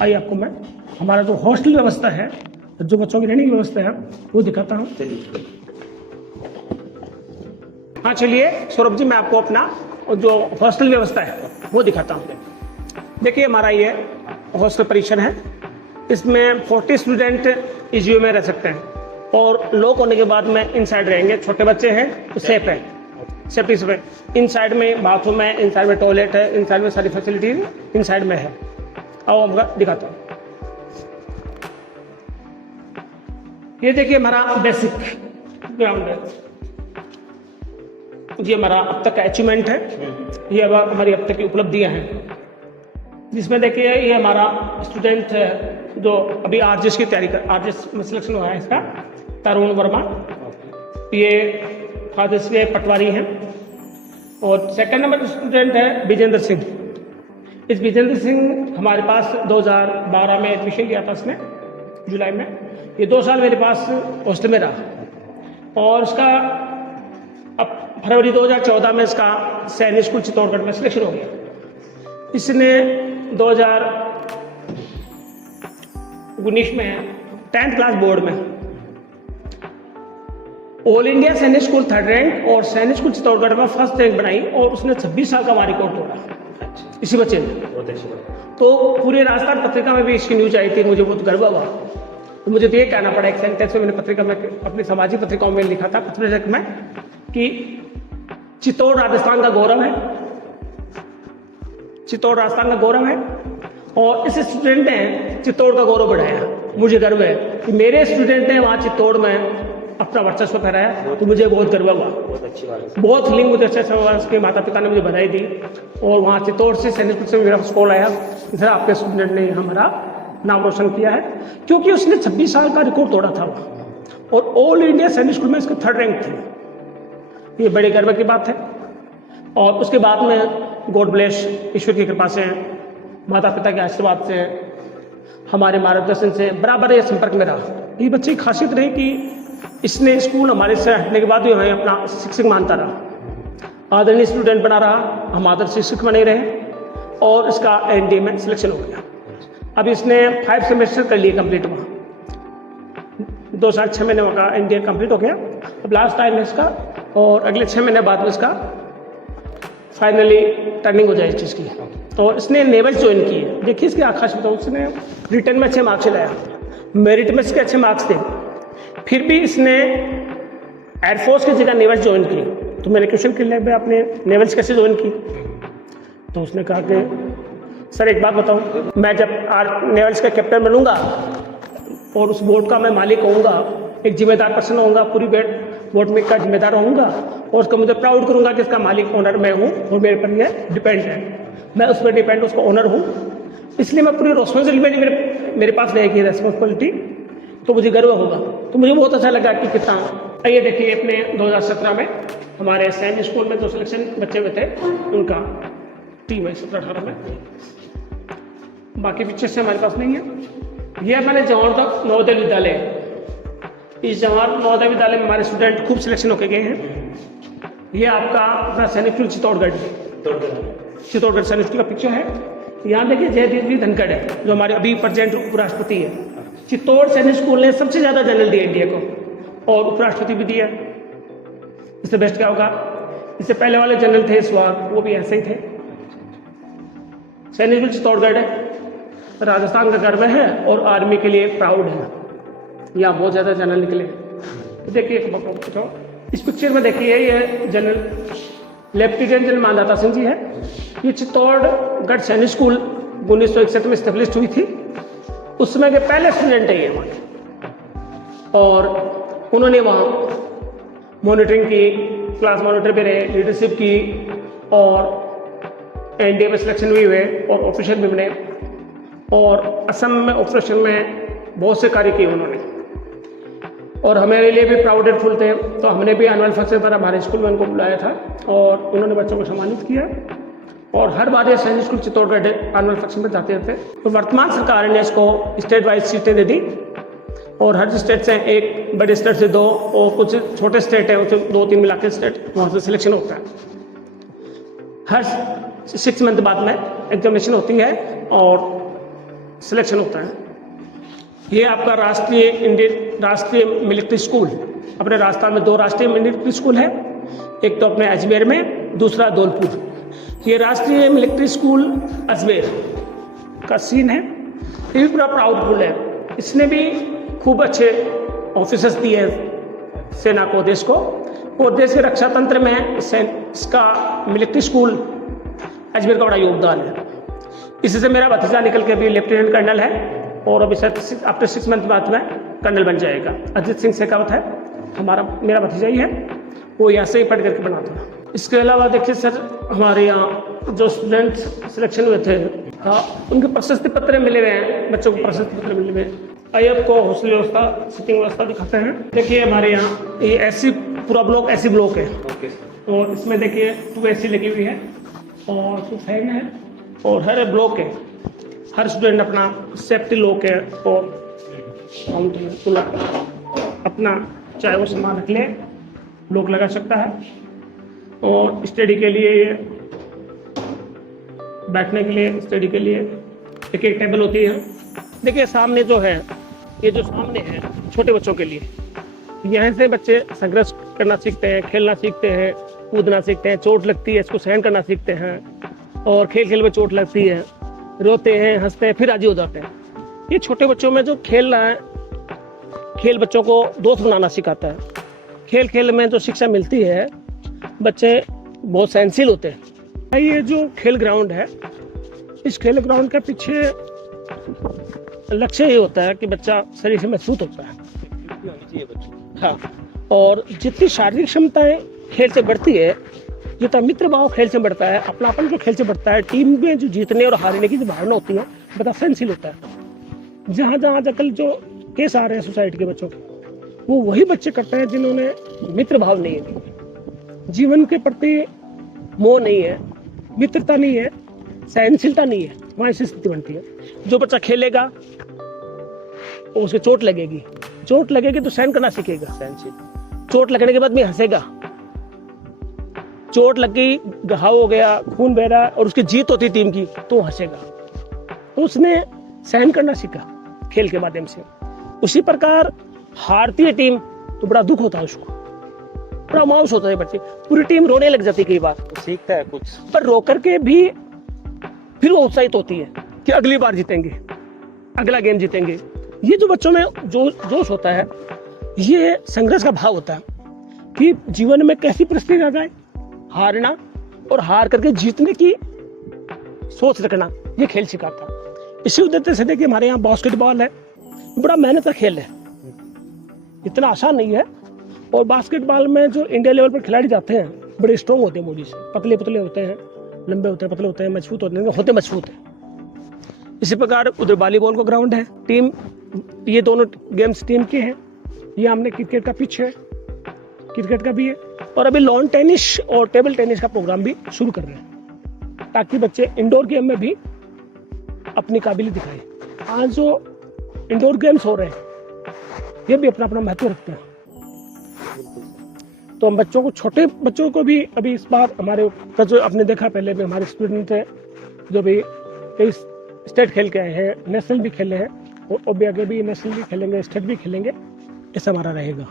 आइए आपको मैं हमारा जो हॉस्टल व्यवस्था है, जो बच्चों की रहने की व्यवस्था है, वो दिखाता हूँ। हाँ चलिए सौरभ जी, मैं आपको अपना जो हॉस्टल व्यवस्था है वो दिखाता हूँ। देखिए हमारा ये हॉस्टल परिसर है, इसमें 40 स्टूडेंट ईजीओ में रह सकते हैं और लॉक होने के बाद में इनसाइड रहेंगे। छोटे बच्चे हैं तो सेफ है, सेफ्टी से। इनसाइड में बाथरूम है, इनसाइड में टॉयलेट है, इनसाइड में सारी फैसिलिटीज इनसाइड में है। आओ आपको दिखाता हूँ। ये देखिए हमारा बेसिक ग्राउंड है, ये हमारा अब तक का अचीवमेंट है, ये अब हमारी अब तक की उपलब्धियां हैं, जिसमें देखिए ये हमारा स्टूडेंट है जो अभी आरजेएस की तैयारी कर, आरजेएस में सिलेक्शन हुआ है इसका, तरुण वर्मा। ये फादर से पटवारी हैं। और सेकंड नंबर स्टूडेंट है विजेंद्र सिंह। इस विजेंद्र सिंह हमारे पास 2012 में एडमिशन किया था इसने, जुलाई में। ये 2 साल मेरे पास हॉस्टल में रहा और इसका अब फरवरी 2014 में इसका सैनिक स्कूल चित्तौड़गढ़ में सिलेक्शन हो गया। इसने 2019 में 10th क्लास बोर्ड में ऑल इंडिया सैनिक स्कूल 3rd रैंक और सैनिक स्कूल चित्तौड़गढ़ में 1st रैंक बनाई और उसने 26 साल का हमारा रिकॉर्ड तोड़ा इसी बच्चे ने। तो पूरे राजस्थान पत्रिका में भी इसकी न्यूज आई थी, मुझे बहुत गर्व हुआ। तो मुझे तो ये कहना पड़ा, एक सेंटेंस में मैंने पत्रिका में अपनी सामाजिक पत्रिकाओं में लिखा था, पत्रक में, कि चित्तौड़ राजस्थान का गौरव है, चित्तौड़ राजस्थान का गौरव है और इस स्टूडेंट ने चित्तौड़ का गौरव बढ़ाया। मुझे गर्व है कि मेरे स्टूडेंट ने वहाँ चित्तौड़ में अपना वर्चस्व फहराया, तो मुझे बहुत गर्व हुआ। बहुत अच्छी बात है, बहुत फीलिंग मुझे अच्छा हुआ। उसके माता पिता ने मुझे बधाई दी और वहाँ चित्तौड़ से सैनिक स्कूल से मेरा कॉल आया, इधर आपके स्टूडेंट ने हमारा नाम रोशन किया है, क्योंकि उसने 26 साल का रिकॉर्ड तोड़ा था और ऑल इंडिया सैनिक स्कूल में इसका 3rd रैंक थी। ये बड़े गर्व की बात है। और उसके बाद में गॉड ब्लेस, ईश्वर की कृपा से, माता पिता के आशीर्वाद से, हमारे मार्गदर्शन से बराबर ये संपर्क में रहा। ये बच्चे की खासियत रही कि इसने स्कूल हमारे से हटने के बाद भी हमें अपना शिक्षक मानता रहा, आदरणीय स्टूडेंट बना रहा, हम आदर्श शिक्षक बने रहे और इसका एनडीए में सिलेक्शन हो गया। अब इसने 5 सेमेस्टर कर लिए कंप्लीट, वहाँ 2 साल 6 महीने का एनडीए कंप्लीट हो गया। अब लास्ट टाइम है इसका और अगले 6 महीने बाद में इसका फाइनली टर्निंग हो जाए इस चीज़ की। तो इसने नेवल ज्वाइन की है। देखिए इसके आकाश में, तो उसने रिटर्न में अच्छे मार्क्स लाया, मेरिट में इसके अच्छे मार्क्स थे, फिर भी इसने एयरफोर्स की जगह नेवल ज्वाइन की। तो मैंने क्वेश्चन किया भाई आपने नेवल्स कैसे ज्वाइन की? तो उसने कहा कि सर एक बात बताऊं, मैं जब नेवल्स का कैप्टन बनूंगा और उस बोर्ड का मैं मालिक होऊंगा, एक जिम्मेदार पर्सन होऊंगा, पूरी बोर्ड में का जिम्मेदार होऊंगा और उसका मुझे प्राउड करूंगा कि इसका मालिक ओनर मैं हूँ और मेरे पर यह डिपेंड है, मैं उस पर डिपेंड उसका ओनर हूँ, इसलिए मैं पूरी रिस्पॉन्सिबिलिटी मेरे पास रहेगी रेस्पॉन्सिबिलिटी, तो मुझे गर्व होगा। तो मुझे बहुत अच्छा लगा कि कितना। आइए देखिए अपने 2017 में हमारे सैनिक स्कूल में जो सिलेक्शन बच्चे हुए थे उनका टीम है 17-18 में, बाकी पिक्चर से हमारे पास नहीं है। ये मैंने जवाहर नवोदय विद्यालय, इस जवाहर नवोदय विद्यालय में हमारे स्टूडेंट खूब सिलेक्शन होके गए हैं। ये आपका अपना सैनिक स्कूल चित्तौड़गढ़ सैनिक स्कूल का पिक्चर है। यहाँ देखिए जयदीप जी धनखड़ है जो हमारे अभी प्रेजेंट उपराष्ट्रपति है। चित्तौड़ सैनिक स्कूल ने सबसे ज्यादा जनरल दिया इंडिया को और उपराष्ट्रपति भी दिया। इससे बेस्ट क्या होगा? इससे पहले वाले जनरल थे स्वाग, वो भी ऐसे ही थे। सैनिक स्कूल चित्तौड़गढ़ है, राजस्थान का गर्व है और आर्मी के लिए प्राउड है। यहाँ बहुत ज्यादा जनरल निकले। देखिए इस पिक्चर में देखिए, ये general lieutenant general Mandhata Singh ji है। ये चित्तौड़गढ़ सैनिक स्कूल 1961 में स्टेब्लिश हुई थी, उस समय के पहले स्टूडेंट है ये वहाँ। और उन्होंने वहाँ मॉनिटरिंग की, क्लास मॉनिटर भी रहे, लीडरशिप की और एनडीए में सिलेक्शन भी हुए और ऑफिसर भी बने और असम में ऑपरेशन में बहुत से कार्य किए उन्होंने और हमारे लिए भी प्राउडेडफुल थे। तो हमने भी एनुअल फंक्शन पर हमारे स्कूल में उनको बुलाया था और उन्होंने बच्चों को सम्मानित किया और हर बार ये सैनिक स्कूल चित्तौड़गढ़ एनुअल फंक्शन में जाते रहते। तो वर्तमान सरकार ने इसको स्टेट वाइज सीटें दे दी और हर स्टेट से एक, बड़े स्टेट से 2 और कुछ छोटे स्टेट है उससे 2-3 मिला के स्टेट वहाँ से सिलेक्शन होता है। हर 6 मंथ बाद में एग्जामिनेशन होती है और सिलेक्शन होता है। ये आपका राष्ट्रीय मिलिट्री स्कूल, अपने राजस्थान में 2 राष्ट्रीय मिलिट्री स्कूल है, एक तो अपने अजमेर में, दूसरा धौलपुर। ये राष्ट्रीय मिलिट्री स्कूल अजमेर का सीन है। ये भी बड़ा प्राउडफुल है। इसने भी खूब अच्छे ऑफिसर्स दिए हैं सेना को, देश को, और देश के रक्षा तंत्र में इसका मिलिट्री स्कूल अजमेर का बड़ा योगदान है। इसी से मेरा भतीजा निकल के भी लेफ्टिनेंट कर्नल है और अभी आफ्टर 6 मंथ बाद में कर्नल बन जाएगा। अजीत सिंह शेखावत है मेरा भतीजा ही है, वो यहाँ से ही पढ़ करके बना था। इसके अलावा देखिए सर, हमारे यहाँ जो स्टूडेंट सिलेक्शन हुए थे, हाँ, उनके प्रशस्ति पत्र मिले हुए हैं, बच्चों को प्रशस्ति पत्र मिले हुए हैं। आइए आपको हॉस्टल व्यवस्था, सिटिंग व्यवस्था दिखाते हैं। देखिए हमारे यहाँ ये ऐसी पूरा ब्लॉक ऐसी ब्लॉक है, और इसमें देखिए 2 AC लगी हुई है और 2 फैन है, और हर ब्लॉक है, हर स्टूडेंट अपना सेफ्टी लॉक है, और अपना चाहे वो सामान रख ले लॉक लगा सकता है। और स्टडी के लिए, बैठने के लिए, स्टडी के लिए एक टेबल होती है। देखिए सामने जो है, ये जो सामने है छोटे बच्चों के लिए, यहाँ से बच्चे संघर्ष करना सीखते हैं, खेलना सीखते हैं, कूदना सीखते हैं, चोट लगती है इसको सहन करना सीखते हैं, और खेल खेल में चोट लगती है, रोते हैं, हंसते हैं, फिर राजी हो जाते हैं। ये छोटे बच्चों में जो खेल रहा है, खेल बच्चों को दोस्त बनाना सिखाता है। खेल खेल में जो शिक्षा मिलती है, बच्चे बहुत सहनशील होते हैं। ये जो खेल ग्राउंड है, इस खेल ग्राउंड के पीछे लक्ष्य ये होता है कि बच्चा शरीर से मजबूत होता है। हाँ, और जितनी शारीरिक क्षमताएं खेल से बढ़ती है, जितना मित्र भाव खेल से बढ़ता है, अपनापन जो खेल से बढ़ता है, टीम में जो जीतने और हारने की जो भावना होती है, बड़ा सहनशील होता है। जहाँ जहाँ आजकल जो केस आ रहे हैं सोसाइटी के बच्चों के, वो वही बच्चे करते हैं जिन्होंने मित्र भाव नहीं है, जीवन के प्रति मोह नहीं है, मित्रता नहीं है, सहनशीलता नहीं है, वहाँ ऐसी स्थिति बनती है। जो बच्चा खेलेगा उसे चोट लगेगी तो सहन करना सीखेगा, सहनशील। चोट लगने के बाद भी हंसेगा। चोट लग गई, घाव हो गया, खून बह रहा और उसकी जीत होती टीम की, तो हंसेगा। तो उसने सहन करना सीखा खेल के माध्यम से। उसी प्रकार हारती है टीम तो बड़ा दुख होता है उसको, बड़ा मायूस होता है बच्चे, पूरी टीम रोने लग जाती है कई बार, तो सीखता है कुछ, पर रो करके भी फिर वो उत्साहित होती है कि अगली बार जीतेंगे, अगला गेम जीतेंगे। ये जो बच्चों में जोश होता है, ये संघर्ष का भाव होता है कि जीवन में कैसी परिस्थिति आ जाए, हारना और हार करके जीतने की सोच रखना, ये खेल सिखाता है। इसी उद्देश्य से देखिए हमारे यहाँ बास्केटबॉल है, बड़ा मेहनत का खेल है, इतना आसान नहीं है। और बास्केटबॉल में जो इंडिया लेवल पर खिलाड़ी जाते हैं, बड़े स्ट्रॉन्ग होते हैं बॉडी से, पतले पतले होते हैं, लंबे होते हैं, पतले होते हैं, मजबूत होते मजबूत है। इसी प्रकार उधर वॉलीबॉल का ग्राउंड है, टीम, ये दोनों गेम्स टीम के हैं। ये हमने क्रिकेट का पिच है, क्रिकेट का भी है, और अभी लॉन टेनिस और टेबल टेनिस का प्रोग्राम भी शुरू कर रहे हैं, ताकि बच्चे इंडोर गेम में भी अपनी काबिलियत दिखाए। आज जो इंडोर गेम्स हो रहे हैं, ये भी अपना अपना महत्व रखते हैं। तो हम बच्चों को, छोटे बच्चों को भी अभी इस बार हमारे जो आपने देखा, पहले भी हमारे स्टूडेंट थे जो भी कई स्टेट खेल के आए हैं, नेशनल भी खेले हैं, और अभी आगे भी नेशनल भी खेलेंगे, स्टेट भी खेलेंगे, ऐसा हमारा रहेगा।